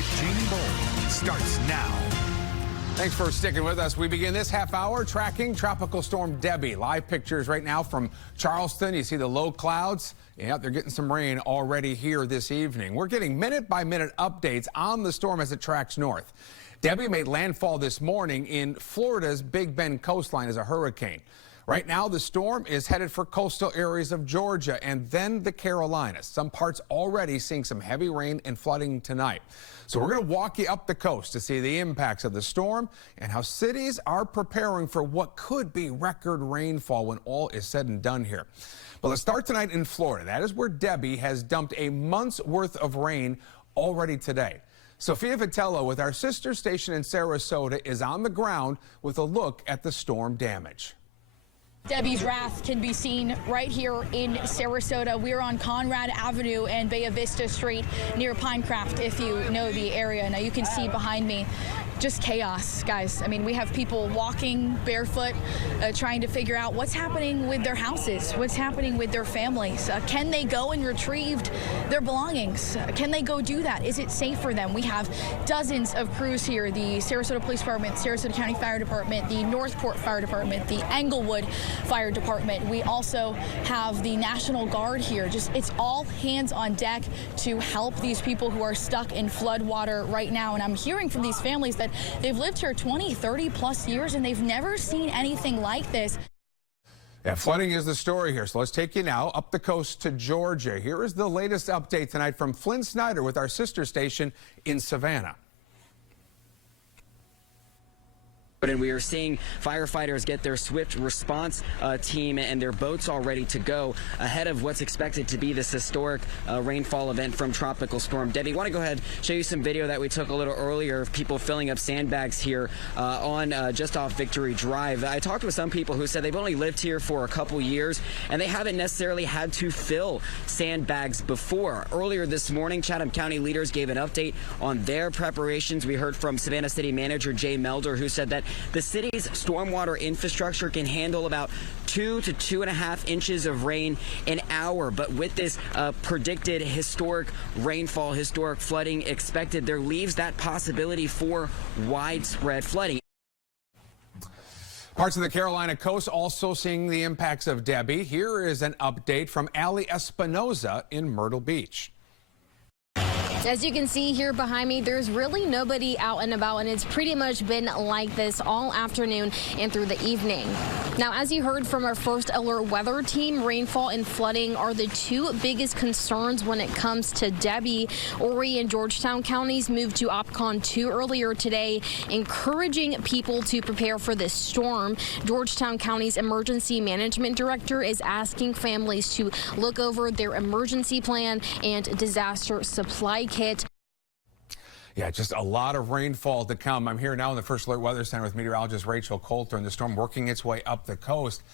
with Jamie Bold starts now. Thanks for sticking with us. We begin this half hour tracking Tropical Storm Debbie. Live pictures right now from Charleston. You see the low clouds. Yeah, they're getting some rain already here this evening. We're getting minute-by-minute updates on the storm as it tracks north. Debbie made landfall this morning in Florida's Big Bend coastline as a hurricane. Right now, the storm is headed for coastal areas of Georgia and then the Carolinas. Some parts already seeing some heavy rain and flooding tonight. So we're going to walk you up the coast to see the impacts of the storm and how cities are preparing for what could be record rainfall when all is said and done here. But let's start tonight in Florida. That is where Debbie has dumped a month's worth of rain already today. Sophia Vitello with our sister station in Sarasota is on the ground with a look at the storm damage. Debbie's wrath can be seen right here in Sarasota. We're on Conrad Avenue and Bay Vista Street near Pinecraft, if you know the area. Now you can see behind me just chaos, guys. I mean, we have people walking barefoot, trying to figure out what's happening with their houses, what's happening with their families. Can they go and retrieve their belongings? Can they go do that? Is it safe for them? We have dozens of crews here, the Sarasota Police Department, Sarasota County Fire Department, the Northport Fire Department, the Englewood Fire Department. We also have the National Guard here. Just it's all hands on deck to help these people who are stuck in flood water right now. And I'm hearing from these families that they've lived here 20, 30 plus years and they've never seen anything like this. Yeah, flooding is the story here. So let's take you now up the coast to Georgia. Here is the latest update tonight from Flynn Snyder with our sister station in Savannah. And we are seeing firefighters get their swift response team and their boats all ready to go ahead of what's expected to be this historic rainfall event from Tropical Storm Debbie. I want to go ahead and show you some video that we took a little earlier of people filling up sandbags here on just off Victory Drive. I talked with some people who said they've only lived here for a couple years and they haven't necessarily had to fill sandbags before. Earlier this morning, Chatham County leaders gave an update on their preparations. We heard from Savannah City Manager Jay Melder, who said that the city's stormwater infrastructure can handle about 2 to 2.5 inches of rain an hour. But with this predicted historic rainfall, historic flooding expected, there leaves that possibility for widespread flooding. Parts of the Carolina coast also seeing the impacts of Debbie. Here is an update from Allie Espinoza in Myrtle Beach. As you can see here behind me, there's really nobody out and about, and it's pretty much been like this all afternoon and through the evening. Now, as you heard from our first alert weather team, rainfall and flooding are the two biggest concerns when it comes to Debbie. Horry and Georgetown counties moved to OPCON 2 earlier today, encouraging people to prepare for this storm. Georgetown County's emergency management director is asking families to look over their emergency plan and disaster supply kit. Yeah, just a lot of rainfall to come. I'm here now in the First Alert Weather Center with meteorologist Rachel Coulter, and the storm working its way up the coast,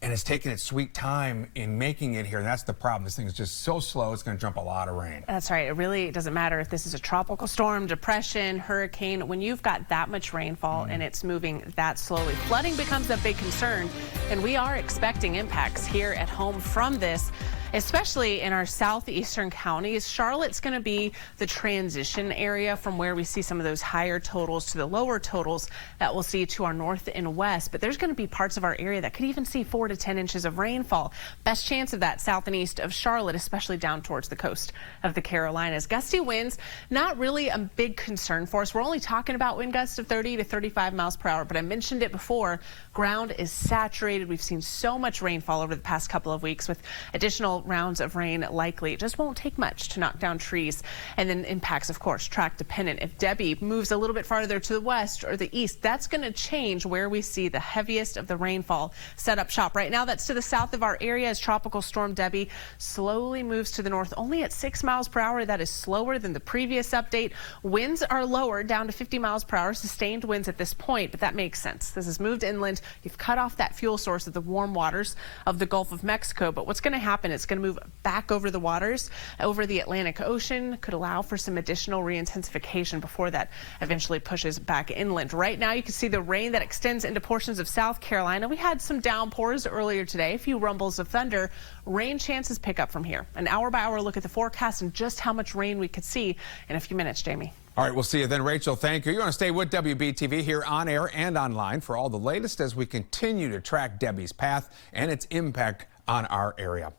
and it's taking its sweet time in making it here. And that's the problem. This thing is just so slow, it's going to dump a lot of rain. That's right. It really doesn't matter if this is a tropical storm, depression, hurricane. When you've got that much rainfall and it's moving that slowly, flooding becomes a big concern, and we are expecting impacts here at home from this, especially in our southeastern counties. Charlotte's going to be the transition area from where we see some of those higher totals to the lower totals that we'll see to our north and west. But there's going to be parts of our area that could even see 4 to 10 inches of rainfall. Best chance of that south and east of Charlotte, especially down towards the coast of the Carolinas. Gusty winds, not really a big concern for us. We're only talking about wind gusts of 30 to 35 miles per hour, but I mentioned it before. Ground is saturated. We've seen so much rainfall over the past couple of weeks with additional rounds of rain likely. It just won't take much to knock down trees. And then impacts, of course, track dependent. If Debbie moves a little bit farther to the west or the east, that's going to change where we see the heaviest of the rainfall set up shop. Right now, that's to the south of our area as Tropical Storm Debbie slowly moves to the north, only at 6 miles per hour. That is slower than the previous update. Winds are lower, down to 50 miles per hour, sustained winds at this point, but that makes sense. This has moved inland. You've cut off that fuel source of the warm waters of the Gulf of Mexico, but what's going to happen is going to move back over the waters, over the Atlantic Ocean, could allow for some additional re-intensification before that eventually pushes back inland. Right now, you can see the rain that extends into portions of South Carolina. We had some downpours earlier today, a few rumbles of thunder. Rain chances pick up from here. An hour-by-hour look at the forecast and just how much rain we could see in a few minutes, Jamie. All right, we'll see you then, Rachel. Thank you. You want to stay with WBTV here on air and online for all the latest as we continue to track Debbie's path and its impact on our area.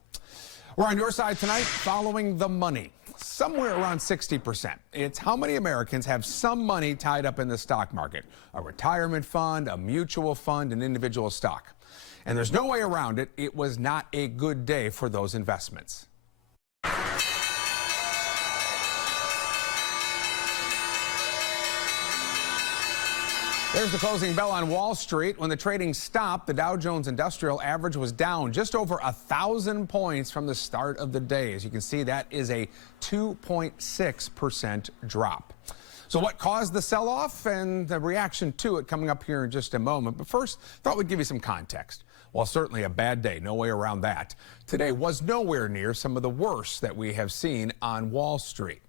We're on your side tonight following the money. Somewhere around 60%. It's how many Americans have some money tied up in the stock market, a retirement fund, a mutual fund, an individual stock. And there's no way around it. It was not a good day for those investments. There's the closing bell on Wall Street. When the trading stopped, the Dow Jones Industrial Average was down just over 1,000 points from the start of the day. As you can see, that is a 2.6% drop. So what caused the sell-off and the reaction to it coming up here in just a moment. But first, thought we'd give you some context. While certainly a bad day, no way around that, today was nowhere near some of the worst that we have seen on Wall Street.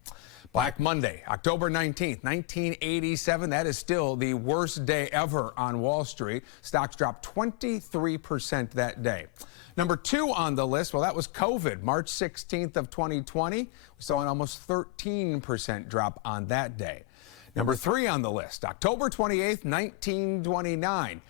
Black Monday, October 19th, 1987. That is still the worst day ever on Wall Street. Stocks dropped 23% that day. Number 2 on the list, well, that was COVID. March 16th of 2020. We saw an almost 13% drop on that day. Number 3 on the list, October 28th, 1929.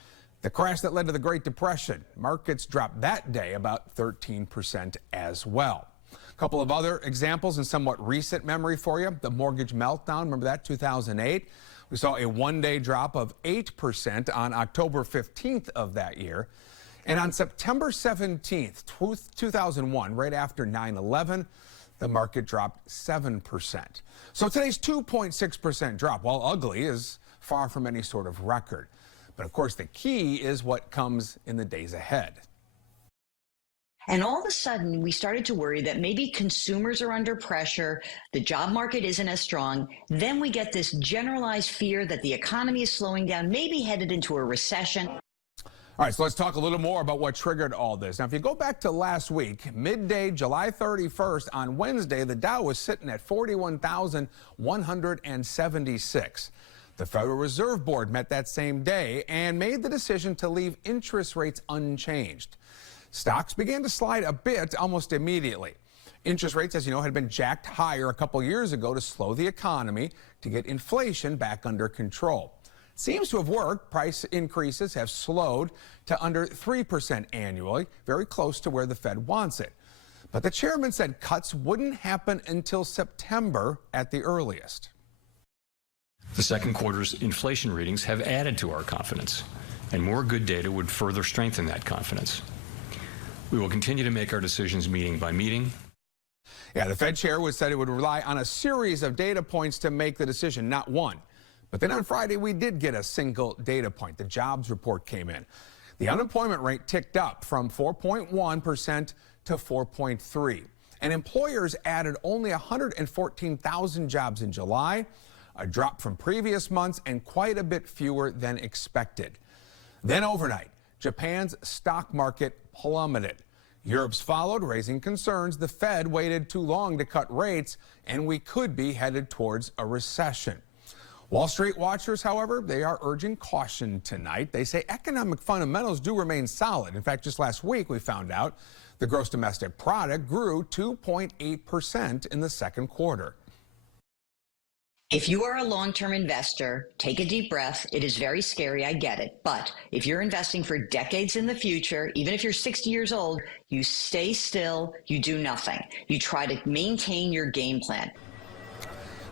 The crash that led to the Great Depression. Markets dropped that day about 13% as well. A couple of other examples in somewhat recent memory for you. The mortgage meltdown, remember that, 2008? We saw a one-day drop of 8% on October 15th of that year. And on September 17th, 2001, right after 9/11, the market dropped 7%. So today's 2.6% drop, while ugly, is far from any sort of record. But of course, the key is what comes in the days ahead. And all of a sudden, we started to worry that maybe consumers are under pressure, the job market isn't as strong. Then we get this generalized fear that the economy is slowing down, maybe headed into a recession. All right, so let's talk a little more about what triggered all this. Now, if you go back to last week, midday, July 31st, on Wednesday, the Dow was sitting at 41,176. The Federal Reserve Board met that same day and made the decision to leave interest rates unchanged. Stocks began to slide a bit almost immediately. Interest rates, as you know, had been jacked higher a couple years ago to slow the economy, to get inflation back under control. Seems to have worked. Price increases have slowed to under 3% annually, very close to where the Fed wants it. But the chairman said cuts wouldn't happen until September at the earliest. The second quarter's inflation readings have added to our confidence, and more good data would further strengthen that confidence. We will continue to make our decisions meeting by meeting. Yeah, the Fed chair said it would rely on a series of data points to make the decision, not one. But then on Friday, we did get a single data point. The jobs report came in. The unemployment rate ticked up from 4.1% to 4.3%. And employers added only 114,000 jobs in July, a drop from previous months and quite a bit fewer than expected. Then overnight, Japan's stock market plummeted. Europe's followed, raising concerns the Fed waited too long to cut rates, and we could be headed towards a recession. Wall Street watchers, however, they are urging caution tonight. They say economic fundamentals do remain solid. In fact, just last week we found out the gross domestic product grew 2.8% in the second quarter. If you are a long-term investor, take a deep breath. It is very scary, I get it. But if you're investing for decades in the future, even if you're 60 years old, you stay still, you do nothing. You try to maintain your game plan.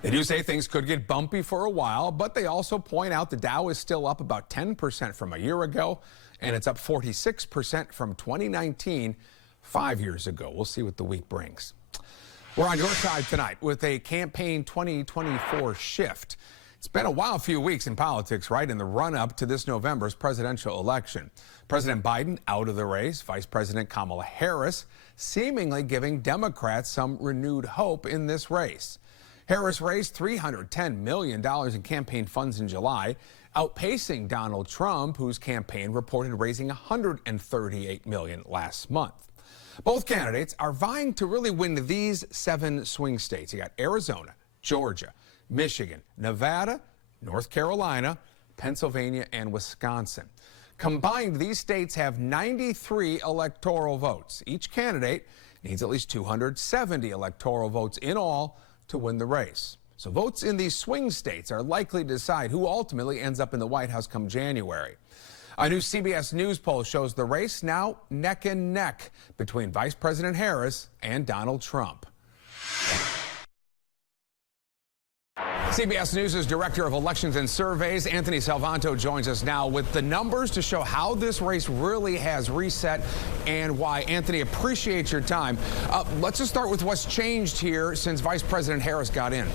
They do say things could get bumpy for a while, but they also point out the Dow is still up about 10% from a year ago, and it's up 46% from 2019, 5 years ago. We'll see what the week brings. We're on your side tonight with a campaign 2024 shift. It's been a wild few weeks in politics, right, in the run-up to this November's presidential election. President Biden out of the race, Vice President Kamala Harris seemingly giving Democrats some renewed hope in this race. Harris raised $310 million in campaign funds in July, outpacing Donald Trump, whose campaign reported raising $138 million last month. Both candidates are vying to really win these 7 swing states. You got Arizona, Georgia, Michigan, Nevada, North Carolina, Pennsylvania, and Wisconsin. Combined, these states have 93 electoral votes. Each candidate needs at least 270 electoral votes in all to win the race. So votes in these swing states are likely to decide who ultimately ends up in the White House come January. A new CBS News poll shows the race now neck and neck between Vice President Harris and Donald Trump. CBS News' Director of Elections and Surveys, Anthony Salvanto, joins us now with the numbers to show how this race really has reset and why. Anthony, appreciate your time. Let's just start with what's changed here since Vice President Harris got in.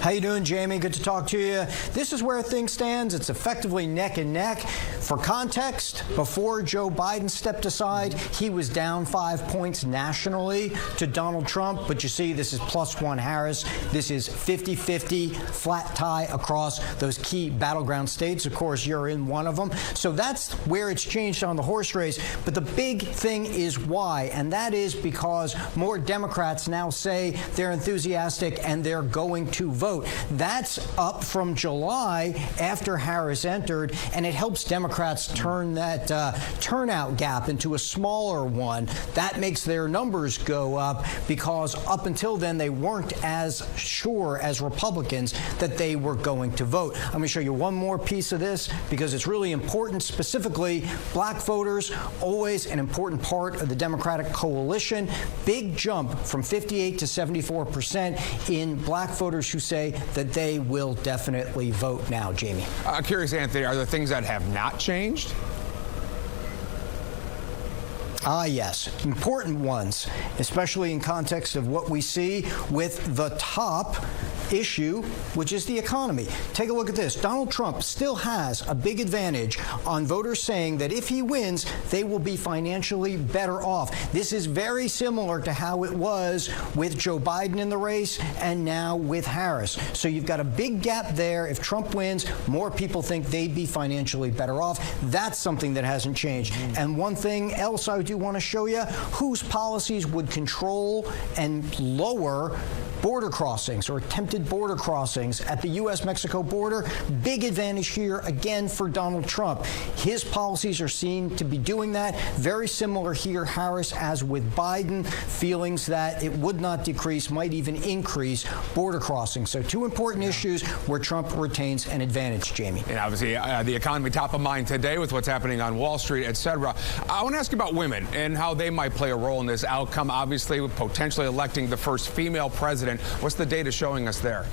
How you doing, Jamie? Good to talk to you. This is where things stand. It's effectively neck and neck. For context, before Joe Biden stepped aside, he was down 5 points nationally to Donald Trump. But you see, this is +1 Harris. This is 50-50, flat tie across those key battleground states. Of course, you're in one of them. So that's where it's changed on the horse race. But the big thing is why, and that is because more Democrats now say they're enthusiastic and they're going to vote. That's up from July after Harris entered, and it helps Democrats turn that turnout gap into a smaller one. That makes their numbers go up because up until then they weren't as sure as Republicans that they were going to vote. I'm going to show you one more piece of this because it's really important. Specifically, black voters, always an important part of the Democratic coalition. Big jump from 58 to 74% in black voters who say that they will definitely vote now, Jamie. Curious, Anthony, are there things that have not changed? Yes, important ones, especially in context of what we see with the top issue, which is the economy. Take a look at this. Donald Trump still has a big advantage on voters saying that if he wins, they will be financially better off. This is very similar to how it was with Joe Biden in the race and now with Harris. So you've got a big gap there. If Trump wins, more people think they'd be financially better off. That's something that hasn't changed. And one thing else I do want to show you, whose policies would control and lower border crossings or attempted border crossings at the U.S.-Mexico border. Big advantage here, again, for Donald Trump. His policies are seen to be doing that. Very similar here, Harris, as with Biden, feelings that it would not decrease, might even increase border crossings. So 2 important issues where Trump retains an advantage, Jamie. And obviously, the economy top of mind today with what's happening on Wall Street, et cetera. I want to ask you about women and how they might play a role in this outcome, obviously, with potentially electing the first female president. What's the data showing us there?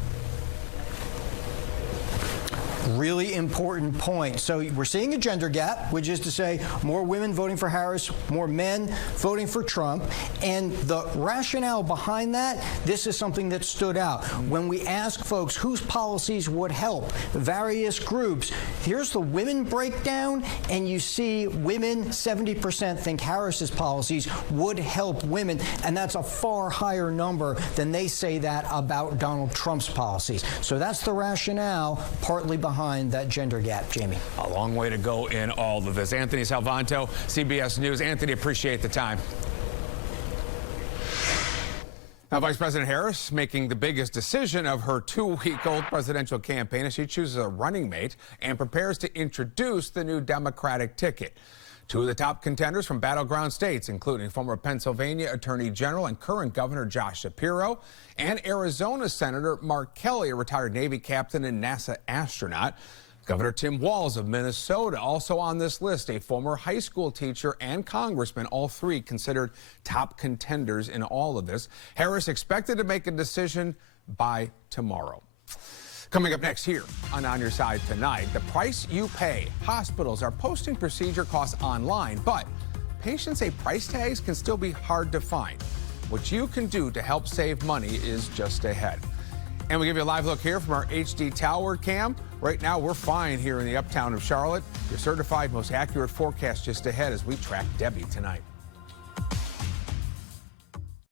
Really important point. So we're seeing a gender gap, which is to say more women voting for Harris, more men voting for Trump. And the rationale behind that, this is something that stood out. When we ask folks whose policies would help various groups, here's the women breakdown, and you see women, 70% think Harris's policies would help women, and that's a far higher number than they say that about Donald Trump's policies. So that's the rationale, partly behind that gender gap, Jamie. A long way to go in all of this. Anthony Salvanto, CBS News. Anthony, appreciate the time. Now, Vice President Harris making the biggest decision of her 2-week-old presidential campaign as she chooses a running mate and prepares to introduce the new Democratic ticket. 2 of the top contenders from battleground states, including former Pennsylvania Attorney General and current Governor Josh Shapiro, and Arizona Senator Mark Kelly, a retired Navy captain and NASA astronaut. Governor Tim Walz of Minnesota also on this list, a former high school teacher and congressman, all 3 considered top contenders in all of this. Harris expected to make a decision by tomorrow. Coming up next here on Your Side Tonight, the price you pay. Hospitals are posting procedure costs online, but patients say price tags can still be hard to find. What you can do to help save money is just ahead. And we give you a live look here from our HD Tower cam. Right now, we're fine here in the uptown of Charlotte. Your certified most accurate forecast just ahead as we track Debbie tonight.